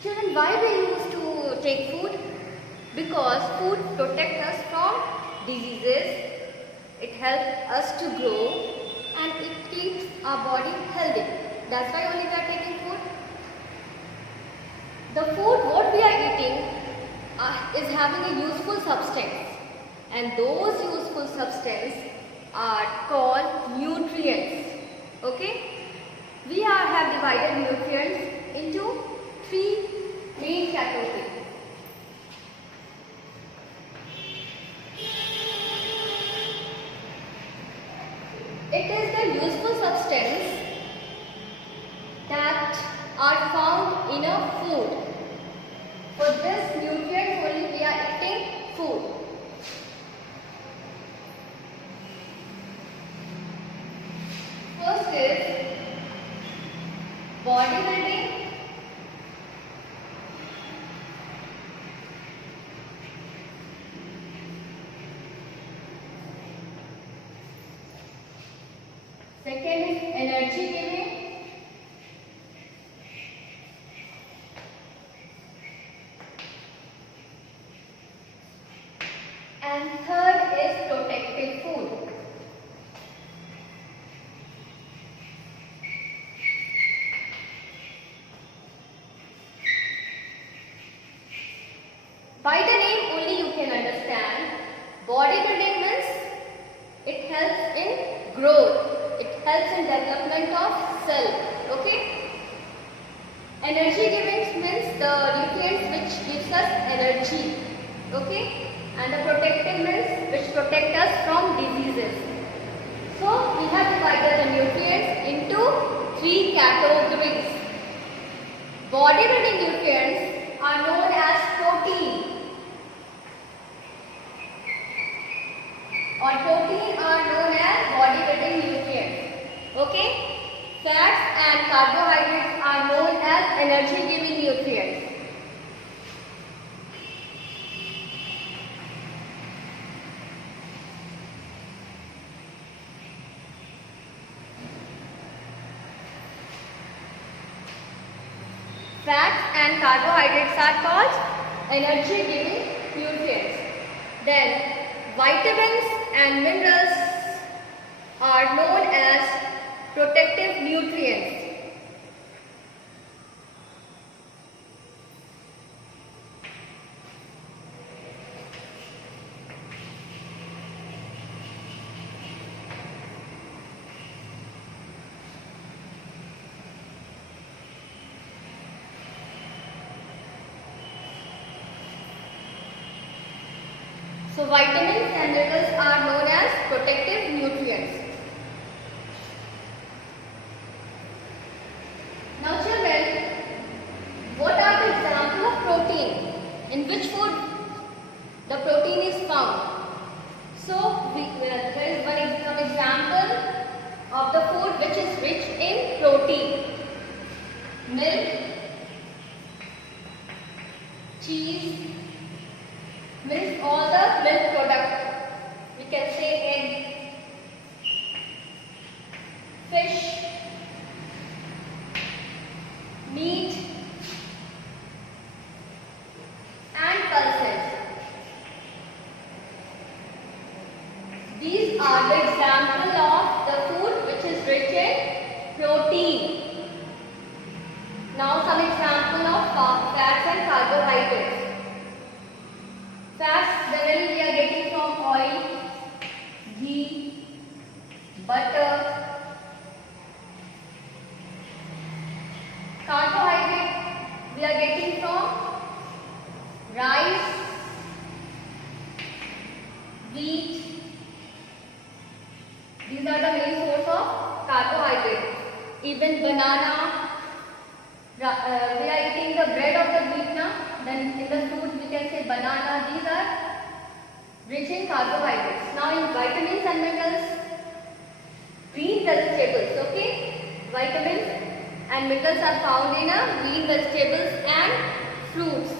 Children, why we used to take food? Because food protects us from diseases, it helps us to grow and it keeps our body healthy. That's why only we are taking food. The food what we are eating is having a useful substance, and those useful substances are called nutrients. Okay? We have divided nutrients into three main categories. It is the useful substance that are found in a food. For this nutrient only we are eating food. First is bodybuilding. Second is energy giving. And third is protective food. By the name only you can understand, bodybuilding means it helps in growth. It helps in development of cell. Okay? Energy giving means the nutrients which gives us energy. Okay? And the protective means which protect us from diseases. So we have divided the nutrients into three categories. Bodybuilding nutrients are known as protein. Or protein are known as bodybuilding nutrients. Okay? Fats and carbohydrates are known as energy giving nutrients. Fats and carbohydrates are called energy giving nutrients. Then vitamins and minerals are known as protective nutrients. So vitamins and minerals are known as protective nutrients. Now children, what are the examples of protein? In which food the protein is found? So there is one example of the food which is rich in protein. Milk, cheese, means all the milk product. We can say egg, fish, meat and pulses. These are the example of the food which is rich in protein. Now some example of fats and carbohydrates. Fats generally we are getting from oil, ghee, butter. Carbohydrate we are getting from rice, wheat. These are the main source of carbohydrate. Even banana. We are eating the bread of the wheat now. Then in the fruit we can say banana. These are rich in carbohydrates. Now in vitamins and minerals, green vegetables. Okay, vitamins and minerals are found in green vegetables and fruits.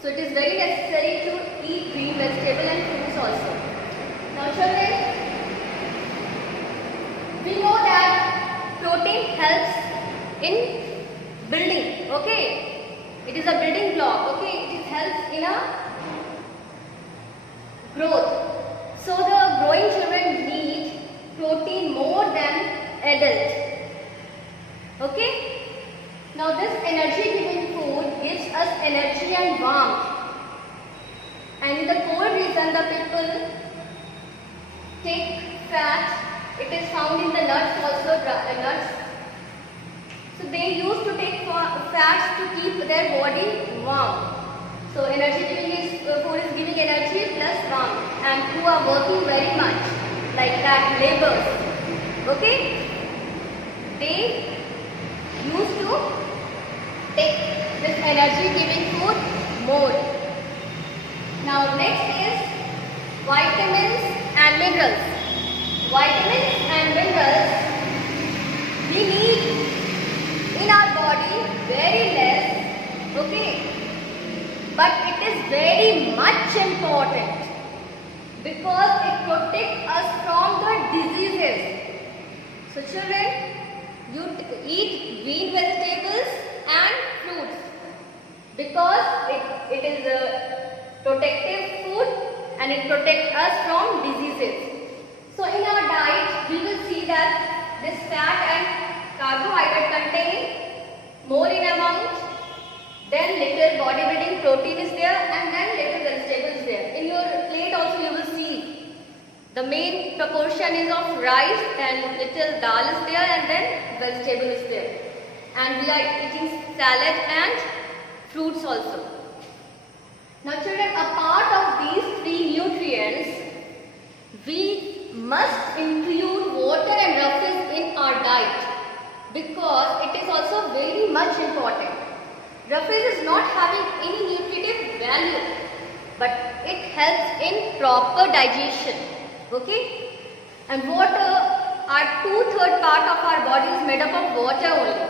So it is very necessary to eat green vegetables and fruits also. Now children, we know that protein helps in building. Okay, it It is a building block. Okay, it helps in a growth. So the growing children need protein more than adults. Okay. Now this energy giving food gives us energy and warmth. And in the cold region, the people take fat. It is found in the nuts also, nuts. So they used to take fats to keep their body warm. So energy giving food is giving energy plus warmth. And who are working very much, like that, laborers. Okay? They used to take this energy giving food more. Now next is vitamins and minerals. Vitamins and minerals we need in our body very less, okay, but it is very much important because it protects us from the diseases. So children, you eat green vegetables and fruits because it is a protective food and it protects us from diseases. So in our diet, we will see that this fat and carbohydrate contain more in amount, then little bodybuilding protein is there, and then little vegetables there. In your plate also you will see the main proportion is of rice and little dal is there, and then vegetable is there. And we are eating salad and fruits also. Now children, a part of these three nutrients, we must include water and roughes in our diet because it is also very much important. Roughes is not having any nutritive value, but it helps in proper digestion. Okay? And water, our 2/3 part of our body is made up of water only.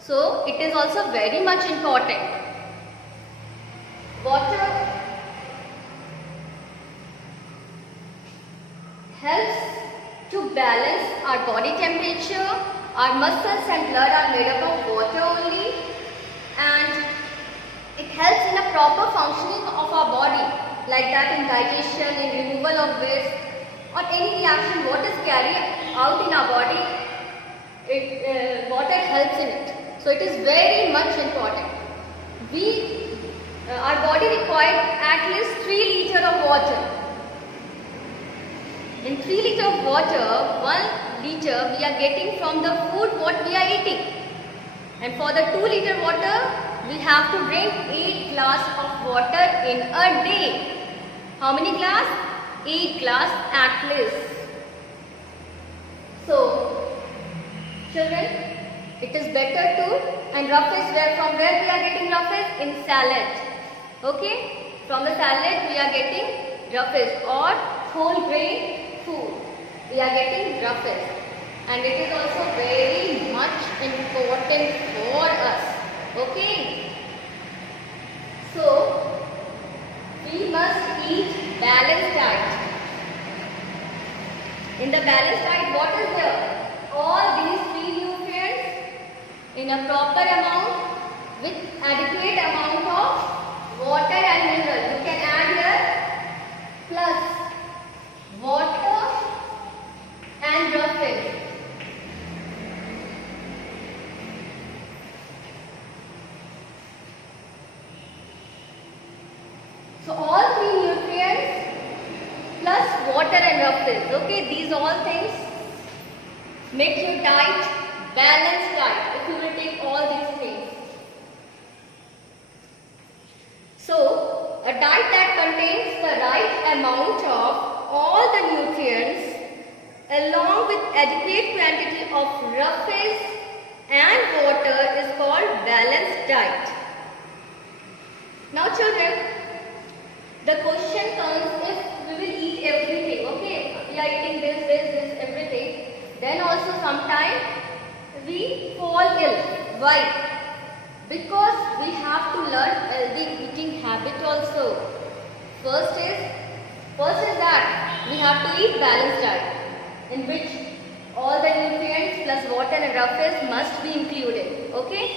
So it is also very much important. Water helps to balance our body temperature. Our muscles and blood are made up of water only, and it helps in a proper functioning of our body, like that in digestion, in removal of waste or any reaction what is carried out in our body. Water helps in it. So it is very much important. Our body requires at least 3 liters of water. In 3 liters of water, 1 liter we are getting from the food what we are eating. And for the 2 liter water, we have to drink 8 glasses of water in a day. How many glass? 8 glass at least. So, children, it is better to, and roughes, from where we are getting roughes? In salad. Okay? From the salad we are getting roughes, or whole grain food. We are getting roughes. And it is also very much important for us. Okay? So, we must eat balanced diet. In the balanced diet, what is there? All these 3 nutrients in a proper amount with adequate amount of water and mineral. You can add here plus water and roughes. So all 3 nutrients plus water and roughes. Okay, these all things make your diet balanced diet if you will take all these things. So a diet that contains the right amount of all the nutrients along with adequate quantity of roughes and water is called balanced diet. Now children, the question comes, if we will eat everything, okay, we are eating this, everything, then also sometime we fall ill. Why? Because we have to learn healthy eating habit also. First is that we have to eat balanced diet, in which all the nutrients plus water and roughes must be included. Okay.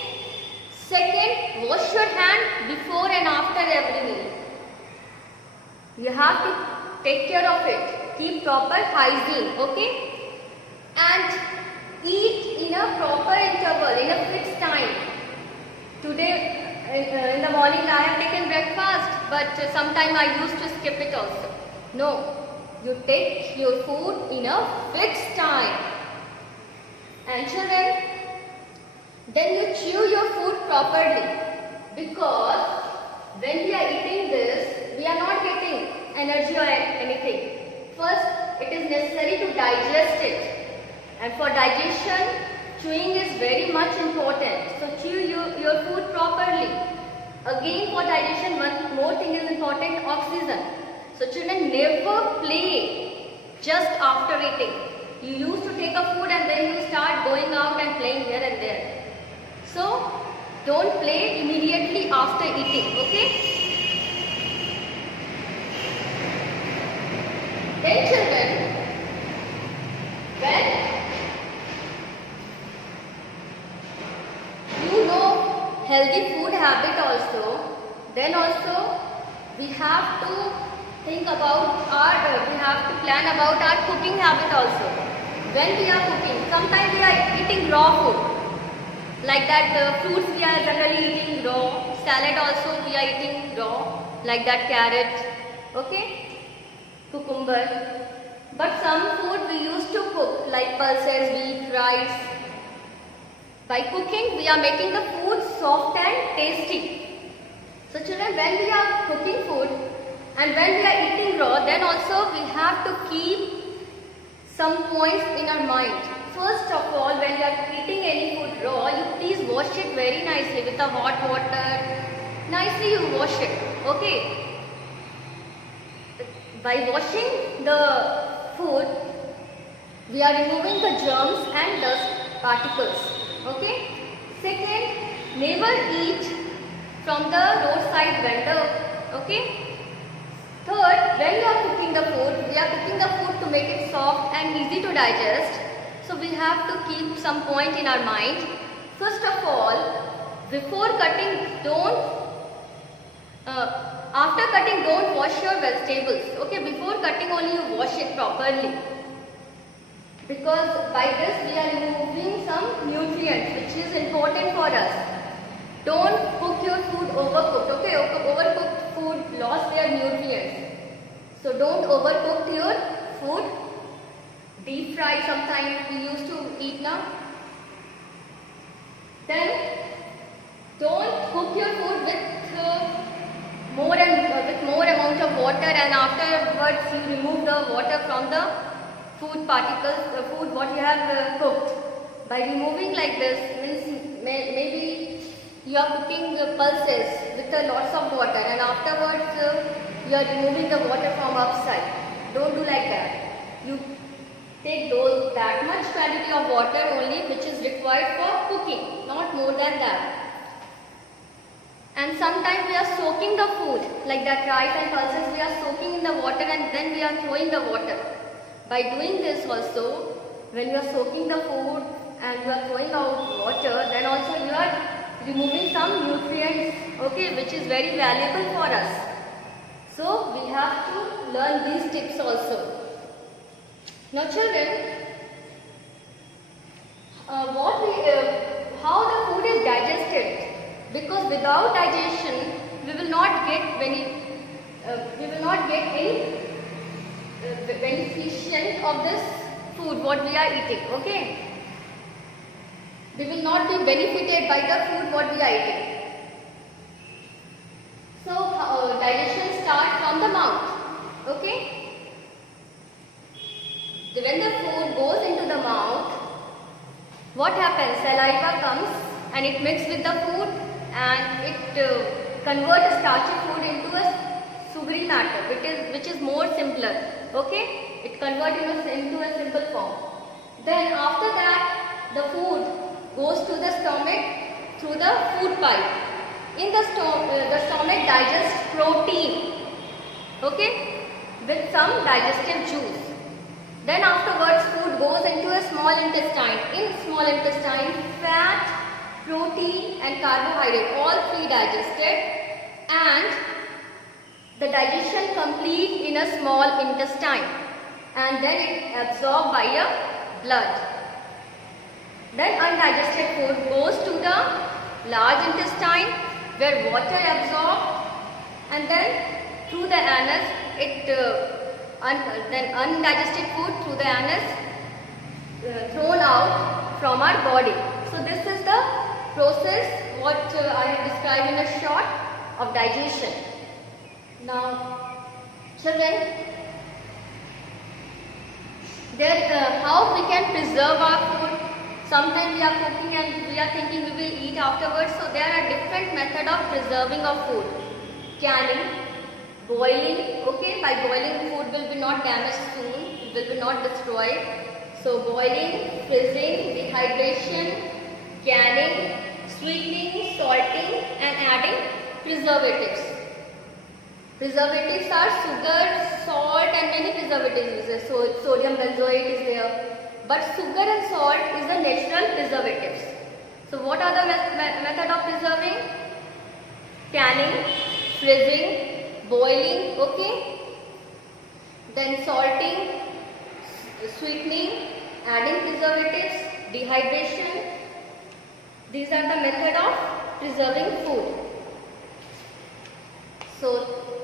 Second, wash your hand before and after every meal. You have to take care of it. Keep proper hygiene, okay? And eat in a proper interval, in a fixed time. Today, in the morning I have taken breakfast, but sometime I used to skip it also. No, you take your food in a fixed time. And children, then you chew your food properly, because when we are eating this, we are not getting energy or anything. First, it is necessary to digest it, and for digestion, chewing is very much important. So chew your food properly. Again, for digestion, one more thing is important: oxygen. So children, never play just after eating. You used to take a food and then you start going out and playing here and there. So, don't play immediately after eating, okay? Then children, when you know healthy food habit also, then also we have to think about we have to plan about our cooking habit also. When we are cooking, sometimes we are eating raw food. Like that, fruits we are generally eating raw, salad also we are eating raw, like that carrot, okay, cucumber. But some food we used to cook, like pulses, wheat, rice. By cooking, we are making the food soft and tasty. So children, when we are cooking food and when we are eating raw, then also we have to keep some points in our mind. First of all, when you are eating any food raw, you please wash it very nicely with the hot water. Nicely you wash it, okay? By washing the food, we are removing the germs and dust particles, okay? Second, never eat from the roadside vendor, okay? Third, when you are cooking the food, we are cooking the food to make it soft and easy to digest. So we have to keep some point in our mind. First of all, before cutting, after cutting, don't wash your vegetables. Okay, before cutting only you wash it properly. Because by this we are removing some nutrients which is important for us. Don't cook your food overcooked. Okay, overcooked food lost their nutrients. So don't overcook your food. Deep fry sometimes we used to eat now. Then don't cook your food with more amount of water, and afterwards you remove the water from the food particles, the food what you have cooked. By removing like this means maybe you are cooking pulses with lots of water, and afterwards you are removing the water from upside. Don't do like that. You take that much quantity of water only which is required for cooking, not more than that. And sometimes we are soaking the food, like that rice and pulses we are soaking in the water and then we are throwing the water. By doing this also, when you are soaking the food and you are throwing out water, then also you are removing some nutrients, okay, which is very valuable for us. So we have to learn these tips also. Now children, how the food is digested, because without digestion we will not get any beneficent of this food what we are eating, okay? We will not be benefited by the food what we are eating. So digestion starts from the mouth, okay? When the food goes into the mouth, what happens? Saliva comes and it mixes with the food and it converts starchy food into a sugary matter, which is more simpler. Okay, it converts into a simple form. Then after that, the food goes to the stomach through the food pipe. In the stomach digests protein. Okay, with some digestive juice. Then afterwards food goes into a small intestine. In small intestine, fat, protein and carbohydrate, all three digested, and the digestion complete in a small intestine, and then it absorbed by a blood. Then undigested food goes to the large intestine where water absorbed, and then through the anus then undigested food through the anus thrown out from our body. So this is the process what I have described in a short of digestion. Now children, how we can preserve our food. Sometimes we are cooking and we are thinking we will eat afterwards. So there are different methods of preserving of food. Canning, boiling, okay, by boiling food will be not damaged soon, it will be not destroyed. So boiling, freezing, dehydration, canning, sweetening, salting and adding preservatives. Preservatives are sugar, salt and many preservatives uses. So sodium benzoate is there. But sugar and salt is the natural preservatives. So what are the method of preserving? Canning, freezing, boiling, okay. Then salting, sweetening, adding preservatives, dehydration. These are the method of preserving food. So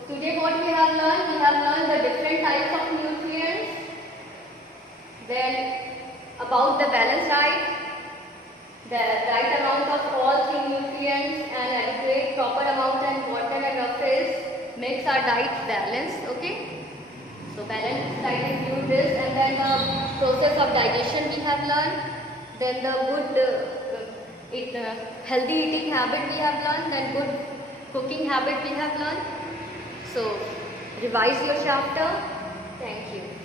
today what we have learned the different types of nutrients, then about the balanced diet, the right amount of all three nutrients and adequate proper amount and water and enough is makes our diet balanced, okay. So balanced diet includes this, and then the process of digestion we have learned, then the good healthy eating habit we have learned, then good cooking habit we have learned. So revise your chapter. Thank you.